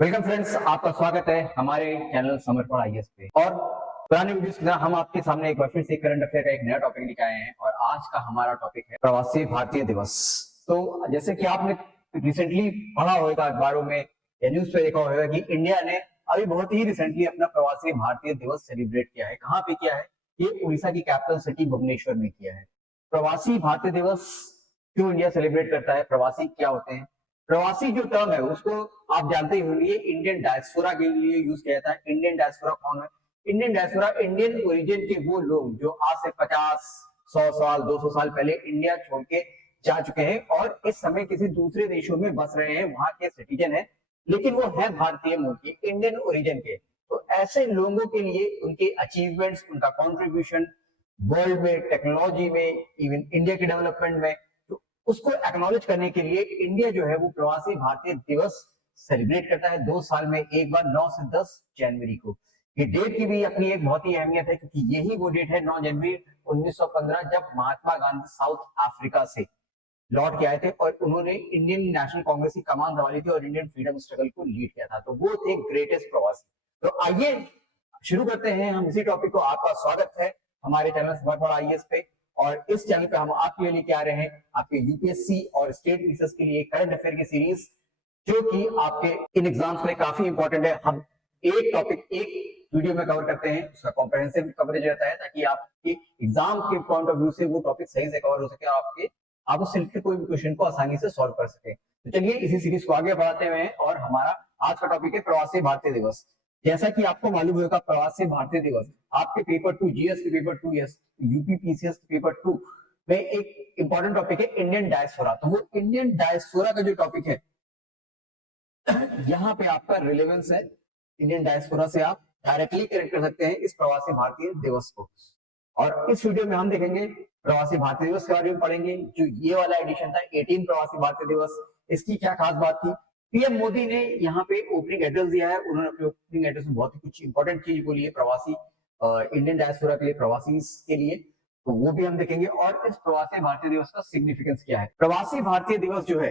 Welcome friends, आपका स्वागत है हमारे चैनल समर्पण आईएएस पे। और पुराने वीडियोस की तरह हम आपके सामने एक बार फिर से करंट अफेयर का एक नया टॉपिक लेकर आए हैं और आज का हमारा टॉपिक है प्रवासी भारतीय दिवस। तो जैसे कि आपने रिसेंटली पढ़ा होगा अखबारों में या न्यूज पे देखा होगा कि इंडिया ने अभी बहुत ही रिसेंटली अपना प्रवासी भारतीय दिवस सेलिब्रेट किया है। कहाँ पे किया है? ये उड़ीसा की कैपिटल सिटी भुवनेश्वर में किया है। प्रवासी भारतीय दिवस क्यों इंडिया सेलिब्रेट करता है? प्रवासी क्या होते हैं? प्रवासी जो टर्म है उसको आप जानते ही होंगे, इंडियन डायस्पोरा के लिए यूज किया जाता है। इंडियन डायस्पोरा कौन है? इंडियन डायस्पोरा इंडियन ओरिजिन के वो लोग जो आज से 50, 100 साल, 200 साल पहले इंडिया छोड़ के जा चुके हैं और इस समय किसी दूसरे देशों में बस रहे हैं, वहां के सिटीजन है, लेकिन वो है भारतीय मूल के, इंडियन ओरिजिन के। तो ऐसे लोगों के लिए उनके अचीवमेंट्स, उनका कॉन्ट्रीब्यूशन वर्ल्ड में, टेक्नोलॉजी में, इवन इंडिया के डेवलपमेंट में, तो उसको एक्नॉलेज करने के लिए इंडिया जो है वो प्रवासी भारतीय दिवस सेलिब्रेट करता है 2 साल में एक बार, 9 से 10 जनवरी को। ये डेट की भी अपनी एक बहुत ही अहमियत है क्योंकि यही वो डेट है 9 जनवरी 1915 जब महात्मा गांधी साउथ अफ्रीका से लौट के आए थे और उन्होंने इंडियन नेशनल कांग्रेस की कमान संभाली थी और इंडियन फ्रीडम स्ट्रगल को लीड किया था। तो वो थे ग्रेटेस्ट प्रवासी। तो आइए शुरू करते हैं हम इसी टॉपिक को। आपका स्वागत है हमारे चैनल समर्पण आईएएस पे और इस चैनल पे हम आपके लिए लेके आ रहे हैं आपके यूपीएससी और स्टेट रिसर्च के लिए करंट अफेयर की सीरीज, जो कि आपके इन एग्जाम्स में काफी इंपॉर्टेंट है। हम एक टॉपिक एक वीडियो में कवर करते हैं, उसका कॉम्प्रिहेंसिव कवरेज रहता है ताकि आपके एग्जाम के पॉइंट ऑफ व्यू से वो टॉपिक सही से कवर हो सके और आप उस सिलेक्टेड कोई भी क्वेश्चन को आसानी से सॉल्व कर सके। तो चलिए इसी सीरीज को आगे बढ़ाते हुए और हमारा आज का टॉपिक है प्रवासी भारतीय दिवस। जैसा कि आपको मालूम होगा, प्रवासी भारतीय दिवस आपके पेपर 2 जीएस के पेपर 2 यूपी पीसीएस के पेपर 2 में एक इंपॉर्टेंट टॉपिक है इंडियन डायस्पोरा। तो वो इंडियन डायस्पोरा का जो टॉपिक है यहाँ पे आपका रिलेवेंस है। इंडियन डायस्पोरा से आप डायरेक्टली कनेक्ट कर सकते हैं इस प्रवासी भारतीय दिवस को। और इस वीडियो में हम देखेंगे प्रवासी भारतीय दिवस के बारे में पढ़ेंगे। जो ये वाला एडिशन था 18 प्रवासी भारतीय दिवस, इसकी क्या खास बात थी? पीएम मोदी ने यहाँ पे ओपनिंग एड्रेस दिया है। उन्होंने अपने ओपनिंग एड्रेस में बहुत ही कुछ इंपॉर्टेंट चीज बोली है प्रवासी इंडियन डायस्पोरा के लिए, प्रवासी के लिए। तो वो भी हम देखेंगे। और इस प्रवासी भारतीय दिवस का सिग्निफिकेंस क्या है? प्रवासी भारतीय दिवस जो है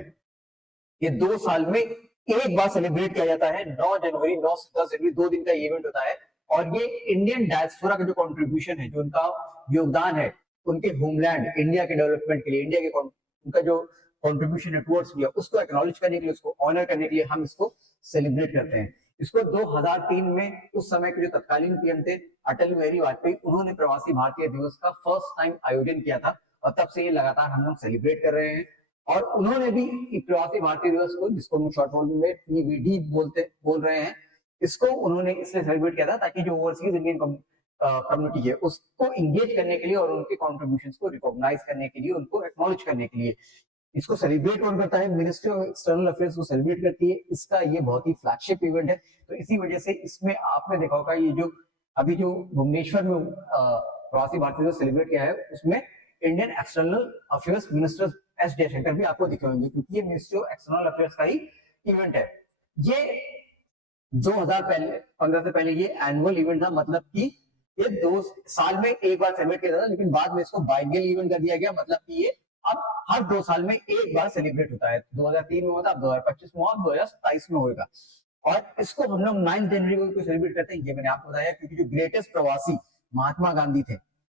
ये 2 साल में एक बार सेलिब्रेट किया जाता है। 9 जनवरी, 9 से 10 जनवरी 2 दिन का इवेंट होता है और ये इंडियन डायस्पोरा का जो कंट्रीब्यूशन है, जो उनका योगदान है उनके होमलैंड इंडिया के डेवलपमेंट के लिए, इंडिया के उनका जो कंट्रीब्यूशन है टुवर्ड्स इंडिया, उसको एक्नॉलेज करने के लिए, उसको ऑनर करने के लिए हम इसको सेलिब्रेट करते हैं। इसको 2003 में उस समय के जो तत्कालीन पीएम थे अटल बिहारी वाजपेयी, उन्होंने प्रवासी भारतीय दिवस का फर्स्ट टाइम आयोजन किया था और तब से ये लगातार हम लोग सेलिब्रेट कर रहे हैं। और उन्होंने भी प्रवासी भारतीय दिवस को, जिसको हम शॉर्ट फॉर्म में पीवीडी बोल रहे हैं, इसको उन्होंने इसलिए सेलिब्रेट किया था ताकि जो ओवरसीज इंडियन कम्युनिटी है उसको इंगेज करने के लिए और उनके कॉन्ट्रीब्यूशंस को रिकॉग्नाइज करने के लिए, उनको एक्नॉलेज करने के लिए। इसको सेलिब्रेट कौन करता है? मिनिस्ट्री ऑफ एक्सटर्नल अफेयर्स को सेलिब्रेट करती है। इसका ये बहुत ही फ्लैगशिप इवेंट है। तो इसी वजह से इसमें आपने देखा होगा ये जो अभी जो भुवनेश्वर में प्रवासी भारतीय दिवस सेलिब्रेट किया है उसमें Indian external affairs minister S Jaishankar भी आपको दिखे होंगे क्योंकि ये मिनिस्ट्री ऑफ एक्सटर्नल अफेयर्स का ही इवेंट है। ये 2015 से पहले ये एनुअल इवेंट था, मतलब कि ये 2 साल में एक बार सेलिब्रेट किया जाता, लेकिन बाद में इसको बाइएनियल इवेंट कर दिया गया, मतलब कि ये अब हर 2 साल में एक बार सेलिब्रेट होता है। 2003 में हुआ था, अब 2025 में हुआ, 2027 में होगा। और इसको हम लोग 9 जनवरी को सेलिब्रेट करते हैं, ये मैंने आपको बताया, क्योंकि जो ग्रेटेस्ट प्रवासी महात्मा गांधी थे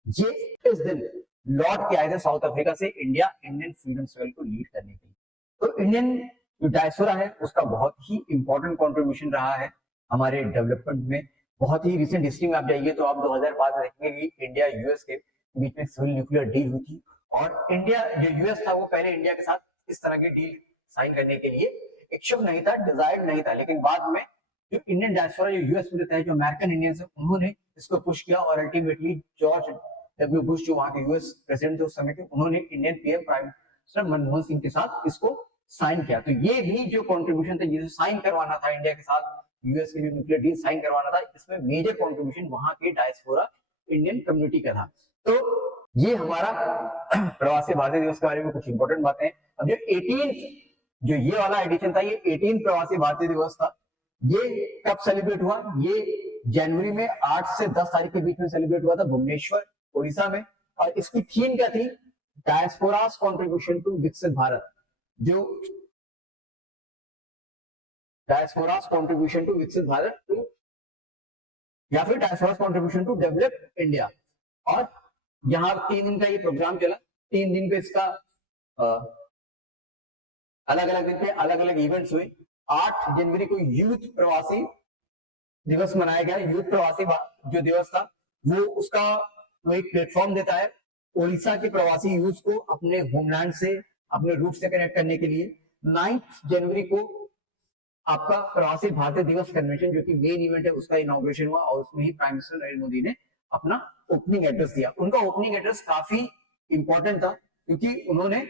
ये इस दिन लौट के आए थे साउथ अफ्रीका से इंडिया, इंडियन फ्रीडम स्ट्रगल को लीड करने के लिए। तो इंडियन जो डायस्पोरा है उसका बहुत ही इंपॉर्टेंट कंट्रीब्यूशन रहा है हमारे डेवलपमेंट में। बहुत ही रिसेंट हिस्ट्री में आप जाइए तो आप 2005 में देखेंगे कि इंडिया यूएस के बीच में सिविल न्यूक्लियर डील हुई थी और इंडिया जो यूएस था वो पहले इंडिया के साथ इस तरह की डील साइन करने के लिए इच्छुक नहीं था, डिजायर्ड नहीं था, लेकिन बाद में जो इंडियन डायस्पोरा जो यूएस में रहता है, जो अमेरिकन इंडियंस है, उन्होंने इसको पुश किया और अल्टीमेटली जॉर्ज डब्ल्यू बुश जो वहां के यूएस प्रेसिडेंट थे उस समय के, उन्होंने Indian PM prime minister Manmohan Singh के साथ इसको साइन किया। तो ये भी जो कंट्रीब्यूशन था, ये साइन करवाना था इंडिया के साथ यूएस के न्यूक्लियर डील साइन करवाना था, इसमें मेजर कंट्रीब्यूशन वहां के डायस्पोरा इंडियन कम्युनिटी का था। तो ये हमारा प्रवासी भारतीय दिवस के बारे में कुछ इंपॉर्टेंट बातें। अब जो 18 जो ये वाला एडिशन था, ये 18 प्रवासी भारतीय दिवस था। ये कब सेलिब्रेट हुआ? ये जनवरी में 8 से 10 तारीख के बीच में सेलिब्रेट हुआ था भुवनेश्वर, उड़ीसा में। और इसकी थीम क्या थी? डायस्पोरास कंट्रीब्यूशन टू विकसित भारत। जो डायस्पोरास कंट्रीब्यूशन टू विकसित भारत टू, या फिर डायस्पोरास कंट्रीब्यूशन टू डेवलप इंडिया। और यहाँ 3 दिन का ये प्रोग्राम चला। 3 दिन पे इसका अलग अलग दिन पे अलग अलग इवेंट्स हुए। 8 जनवरी को यूथ प्रवासी दिवस मनाया गया। यूथ प्रवासी जो दिवस था वो एक प्लेटफॉर्म देता है ओडिशा के प्रवासी यूथ को अपने होमलैंड से, अपने रूट से कनेक्ट करने के लिए। 9 जनवरी को आपका प्रवासी भारतीय दिवस कन्वेंशन, जो कि मेन इवेंट है, उसका इनॉग्रेशन हुआ और उसमें ही प्राइम मिनिस्टर नरेंद्र मोदी ने अपना ओपनिंग एड्रेस दिया। उनका ओपनिंग एड्रेस काफी इंपॉर्टेंट था क्योंकि उन्होंने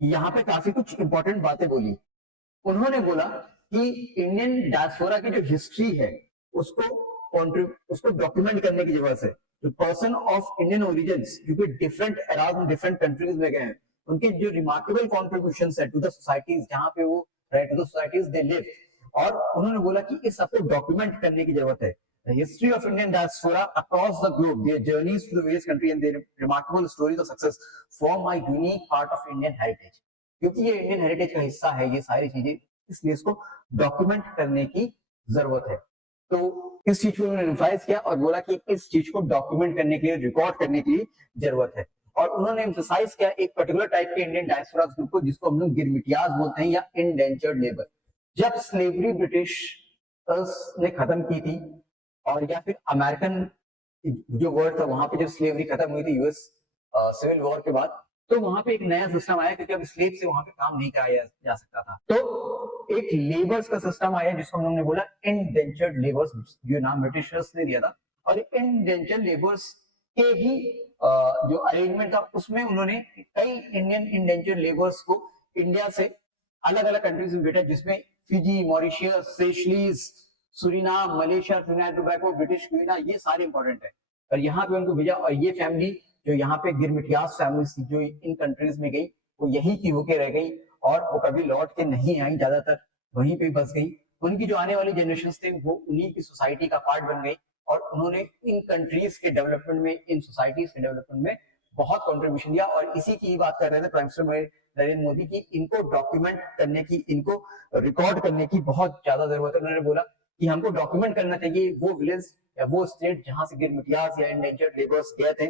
यहाँ पे काफी कुछ इंपॉर्टेंट बातें बोली। उन्होंने बोला कि इंडियन डायस्पोरा की जो हिस्ट्री है उसको डॉक्यूमेंट करने की जरूरत है। जो पर्सन ऑफ इंडियन ओरिजिन्स जो कि डिफरेंट एराज में डिफरेंट कंट्रीज में गए हैं, उनके जो रिमार्केबल कॉन्ट्रीब्यूशंस है टू द सोसाइटीज जहां पे वो रहे, to the societies they live. और उन्होंने बोला कि इस सबको डॉक्यूमेंट करने की जरूरत है। The history of Indian diaspora across the globe, their journeys to the various countries and their remarkable stories of success form a unique part of Indian heritage। क्योंकि ये इंडियन हेरिटेज का हिस्सा है ये सारी चीजें, इसलिए इसको डॉक्यूमेंट करने की जरूरत है। तो इस चीज को उन्होंने एम्फसाइज किया और बोला कि इस चीज को डॉक्यूमेंट करने के लिए, रिकॉर्ड करने की जरूरत है। और उन्होंने एम्फसाइज किया एक पर्टिकुलर टाइप के इंडियन डायस्पोरा ग्रुप को, जिसको हम लोग गिरमिटियाज बोलते हैं या इंडेंचर्ड लेबर। जब स्लेवरी ब्रिटिश ने खत्म की थी, और या फिर अमेरिकन जो वर्ड था वहां पे जब स्लेवरी खत्म हुई थी यूएस सिविल वॉर के बाद, तो वहां पे एक नया सिस्टम आया क्योंकि अब स्लेव से वहां पे काम नहीं कराया जा सकता था। तो एक लेबर्स का सिस्टम आया जिसको हम लोगों ने बोला इंडेंचर्ड लेबर्स, जो नाम ब्रिटिशर्स ने दिया था। और इंडेंचर्ड लेबर्स के ही जो अरेंजमेंट था उसमें उन्होंने कई इंडियन इंडेंचर्ड लेबर्स को इंडिया से अलग अलग कंट्रीज में भेजा, जिसमें Fiji, Mauritius, Seychelles, Suriname, Malaysia, Trinidad Tobago, British Guyana, ये सारे इंपॉर्टेंट है। और यहाँ पे उनको भेजा। और ये फैमिली जो यहाँ पे गिरमिटियाज फैमिली जो इन कंट्रीज में गई, वो यहीं की होके रह गई और वो कभी लौट के नहीं आई, ज्यादातर वहीं पे बस गई। उनकी जो आने वाली जनरेशन थे वो उन्हीं की सोसाइटी का पार्ट बन गई और उन्होंने इन कंट्रीज के डेवलपमेंट में, इन सोसाइटीज के डेवलपमेंट में बहुत कंट्रीब्यूशन दिया। और इसी की बात कर रहे थे प्राइम मिनिस्टर नरेंद्र मोदी की, इनको डॉक्यूमेंट करने की, इनको रिकॉर्ड करने की बहुत ज्यादा जरूरत है। उन्होंने बोला कि हमको डॉक्यूमेंट करना चाहिए वो विलेज या वो स्टेट जहां से गिरमिटियाज या इंडेंचर्ड लेबर्स गए थे,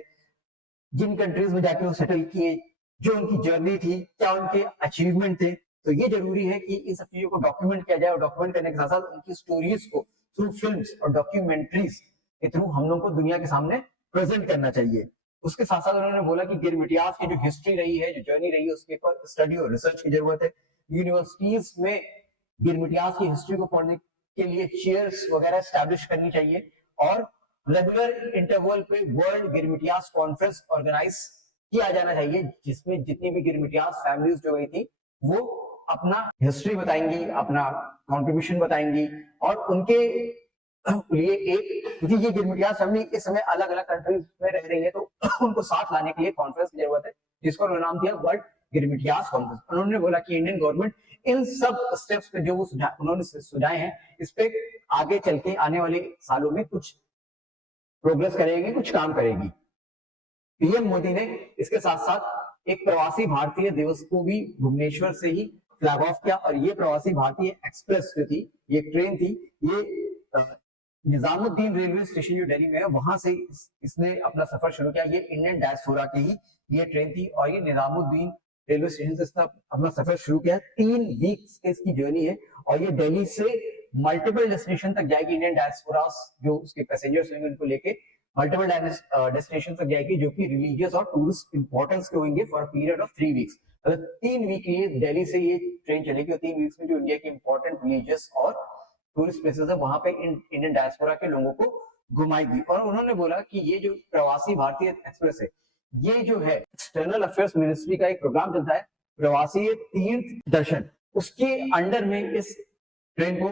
जिन कंट्रीज में जाके वो सेटल किए, जो उनकी जर्नी थी, क्या उनके अचीवमेंट थे। तो ये जरूरी है कि इन सब चीजों को डॉक्यूमेंट किया जाए और डॉक्यूमेंट करने के साथ साथ उनकी स्टोरीज को थ्रू फिल्म्स और डॉक्यूमेंट्रीज के थ्रू हम लोग को दुनिया के सामने प्रेजेंट करना चाहिए। उसके साथ साथ उन्होंने बोला कि गिरमिटियाज की जो हिस्ट्री रही है, जो जर्नी रही है, उसके ऊपर स्टडी और रिसर्च की जरूरत है। यूनिवर्सिटीज में गिरमिटियाज की हिस्ट्री को पढ़ने के लिए चेयर्स वगैरह स्टैब्लिश करनी चाहिए और रेगुलर इंटरवल पे वर्ल्ड गिरमिटियाज कॉन्फ्रेंस ऑर्गेनाइज किया जाना चाहिए, जिसमें जितनी भी गिरमिटियाज फैमिलीज जो गई थी वो अपना हिस्ट्री बताएंगी, अपना कंट्रीब्यूशन बताएंगी और उनके लिए एक, क्योंकि ये गिरमिटियाज फैमिली इस समय अलग अलग कंट्रीज में रह रही है, तो उनको साथ लाने के लिए कॉन्फ्रेंस की जरूरत है, जिसको नाम दिया वर्ल्ड गिरमिटियाज कॉन्फ्रेंस। उन्होंने बोला कि इंडियन गवर्नमेंट इन सब स्टेप्स पे जो वो उन्होंने सुझाए हैं, इस पे आगे चल के आने वाले सालों में कुछ प्रोग्रेस करेगी, कुछ काम करेगी। पीएम मोदी ने इसके साथ साथ एक प्रवासी भारतीय दिवस को भी भुवनेश्वर से ही फ्लैग ऑफ किया। और ये प्रवासी भारतीय एक्सप्रेस जो थी, ये ट्रेन थी, ये निजामुद्दीन रेलवे स्टेशन जो दिल्ली में है, वहां से इसने अपना सफर शुरू किया। ये इंडियन डायस्पोरा की ही ये ट्रेन थी और ये निजामुद्दीन रेलवे स्टेशन से इसने अपना सफर शुरू किया। 3 वीक्स की इसकी जर्नी है और ये दिल्ली से मल्टीपल डेस्टिनेशन तक जाएगी। इंडियन डायस्पोरा जो उसके पैसेंजर्स होंगे उनको लेके मल्टीपल डेस्टिनेशन तक जाएगी, जो कि रिलीजियस और टूरिस्ट इंपॉर्टेंस के होंगे फॉर पीरियड ऑफ 3 वीक्स। मतलब 3 वीक के लिए दिल्ली से ये ट्रेन चलेगी और 3 वीक्स में जो इंडिया के इंपॉर्टेंट रिलीजियस और टूरिस्ट प्लेसेस है वहां पे इंडियन डायस्पोरा के लोगों को घुमाएगी। और उन्होंने बोला कि ये जो प्रवासी भारतीय एक्सप्रेस है, ये जो है एक्सटर्नल अफेयर्स मिनिस्ट्री का एक प्रोग्राम चलता है, प्रवासी तीर्थ दर्शन, उसके अंडर में इस ट्रेन को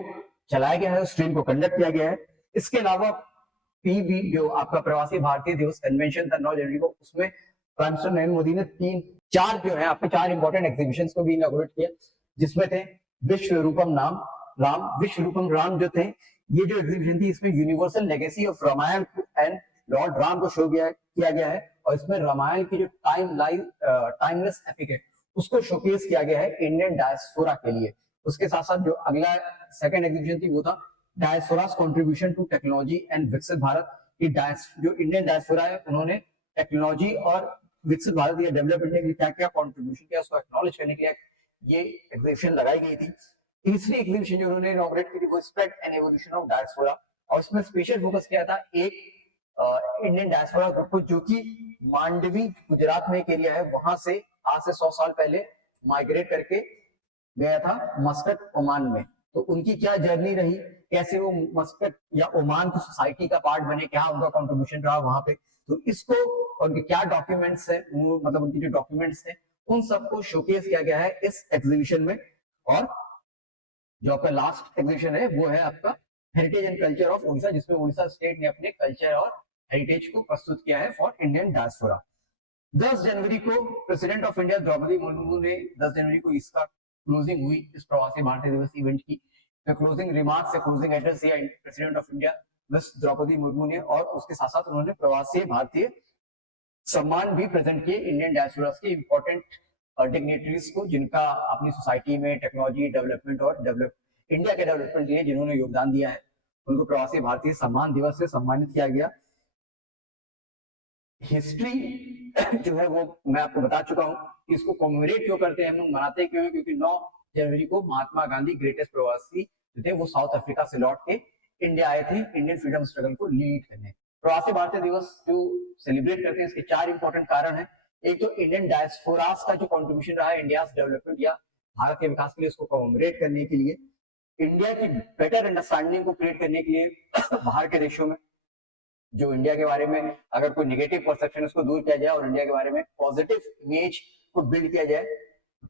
चलाया गया है, उस ट्रेन को कंडक्ट किया गया है। इसके अलावा पीबी जो आपका प्रवासी भारतीय दिवस कन्वेंशन था 9 जनवरी को, उसमें प्राइम मिनिस्टर नरेंद्र मोदी ने 4 जो है आपके 4 इंपॉर्टेंट एग्जीबिशंस को भी इनॉग्रेट किया, जिसमें थे विश्व रूपम राम जो थे, ये जो एग्जीबिशन थी इसमें universal legacy of Ramayana and lord Ram को शो किया गया है और इसमें रामायण की जो टाइमलेस एपिक है उसको शोकेस किया गया है इंडियन डायस्पोरा के लिए। उसके साथ साथ जो अगला सेकंड एग्जीबिशन थी वो था डायस्पोरास कंट्रीब्यूशन टू टेक्नोलॉजी एंड विकसित भारत। जो इंडियन डायस्पोरा है उन्होंने टेक्नोलॉजी और विकसित भारत या डेवलप इंडिया के लिए क्या क्या कॉन्ट्रीब्यूशन किया उसको एक्नॉलेज करने के लिए ये एग्जीबिशन लगाई गई थी। तीसरी एग्जीबिशन जो उन्होंने इनॉग्रेट की थी वो spread and evolution of diaspora, और इसमें स्पेशल फोकस किया था एक इंडियन डायस्पोरा ग्रुप को जो कि मांडवी गुजरात में एक एरिया है वहां से आज से 100 साल पहले माइग्रेट करके गया था मस्कट ओमान में। तो उनकी क्या जर्नी रही, कैसे वो मस्कट या ओमान की सोसाइटी का पार्ट बने, क्या उनका कंट्रीब्यूशन रहा वहां पे, तो इसको उनके क्या डॉक्यूमेंट्स है, मतलब उनकी जो डॉक्यूमेंट्स थे उन सबको शोकेस किया गया है इस एग्जीबिशन में। और जो आपका लास्ट एग्जीबिशन है वो है आपका heritage and culture of Orissa, जिसमें उड़ीसा स्टेट ने अपने कल्चर और हेरिटेज को प्रस्तुत किया है फॉर इंडियन डायस्पोरा। 10 जनवरी को president of India Draupadi Murmu ने 10 जनवरी को इसका क्लोजिंग हुई इस प्रवासी भारतीय दिवस इवेंट की। क्लोजिंग रिमार्क्स या क्लोजिंग एड्रेस दिया president of India miss Draupadi Murmu ने, और उसके साथ साथ उन्होंने प्रवासी भारतीय सम्मान भी प्रेजेंट किए इंडियन डायस्पोरा के इंपॉर्टेंट डिग्नेटरीज को जिनका अपनी सोसाइटी में टेक्नोलॉजी डेवलपमेंट और इंडिया के डेवलपमेंट के लिए जिन्होंने योगदान दिया है उनको प्रवासी भारतीय सम्मान दिवस से सम्मानित किया गया। हिस्ट्री जो है वो मैं आपको बता चुका हूं कि इसको कॉमेमोरेट क्यों करते हैं, हम लोग मनाते क्यों हैं, क्योंकि 9 जनवरी को महात्मा गांधी ग्रेटेस्ट प्रवासी जो थे वो साउथ अफ्रीका से लौट के इंडिया आए थे इंडियन फ्रीडम स्ट्रगल को लीड करने। प्रवासी भारतीय दिवस जो सेलिब्रेट करते हैं इसके 4 इंपॉर्टेंट कारण हैं। एक तो इंडियन डायस्पोरास का जो कंट्रीब्यूशन रहा है इंडिया डेवलपमेंट या भारत के विकास के लिए, उसको कॉमेमोरेट करने के लिए, इंडिया की बेटर अंडरस्टैंडिंग को क्रिएट करने के लिए बाहर के देशों में जो इंडिया के बारे में अगर कोई नेगेटिव परसेप्शन उसको दूर किया जाए और इंडिया के बारे में पॉजिटिव इमेज को बिल्ड किया जाए,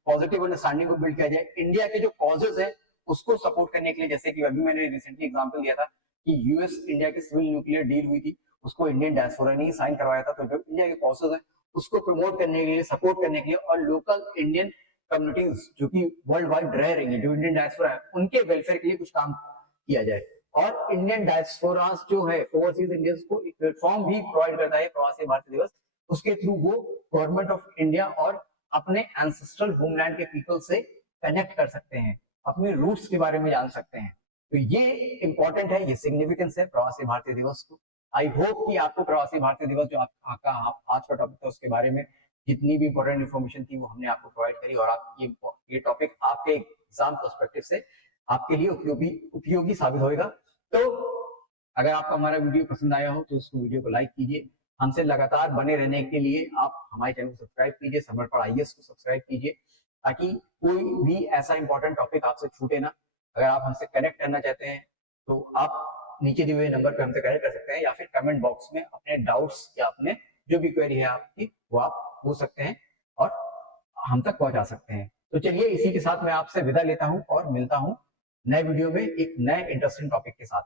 पॉजिटिव अंडरस्टैंडिंग को बिल्ड किया जाए, इंडिया के जो कॉजेज है उसको सपोर्ट करने के लिए, जैसे कि अभी मैंने रिसेंटली एग्जांपल दिया था कि यूएस इंडिया की सिविल न्यूक्लियर डील हुई थी उसको इंडियन डायस्पोरा ने ही साइन करवाया था। तो जो इंडिया के कॉजेज है उसको प्रमोट करने के लिए, सपोर्ट करने के लिए, और लोकल इंडियन कम्युनिटीज जो कि वर्ल्ड वाइड रह रही है जो इंडियन डायस्पोरा है उनके वेलफेयर के लिए कुछ काम किया जाए। और इंडियन डायस्पोरा जो है ओवरसीज इंडियंस को एक प्लेटफॉर्म भी प्रोवाइड करता है प्रवासी भारतीय दिवस, उसके थ्रू वो गवर्नमेंट ऑफ इंडिया और अपने एंसेस्ट्रल होमलैंड के पीपल से कनेक्ट कर सकते हैं, अपने रूट्स के बारे में जान सकते हैं। तो ये इंपॉर्टेंट है, ये सिग्निफिकेंस है प्रवासी भारतीय दिवस को। आई होप कि आपको प्रवासी भारतीय दिवस जो आपका आज का टॉपिक था उसके बारे में जितनी भी इंपॉर्टेंट इन्फॉर्मेशन थी वो हमने आपको प्रोवाइड करी, और आप ये टॉपिक आपके एग्जाम पर्सपेक्टिव से आपके लिए उपयोगी साबित होगा। तो अगर आपको हमारा वीडियो पसंद आया हो तो उसको वीडियो को लाइक कीजिए। हमसे लगातार बने रहने के लिए आप हमारे चैनल को सब्सक्राइब कीजिए, समर्पण आईएएस को सब्सक्राइब कीजिए, ताकि कोई भी ऐसा इंपॉर्टेंट टॉपिक आपसे छूटे ना। अगर आप हमसे कनेक्ट करना चाहते हैं तो आप नीचे दिए हुए नंबर पर हमसे कनेक्ट कर सकते हैं, या फिर कमेंट बॉक्स में अपने डाउट्स या अपने जो भी क्वेरी है आपकी वो आप पूछ सकते हैं और हम तक पहुंचा सकते हैं। तो चलिए इसी के साथ मैं आपसे विदा लेता हूं और मिलता हूं नए वीडियो में एक नए इंटरेस्टिंग टॉपिक के साथ।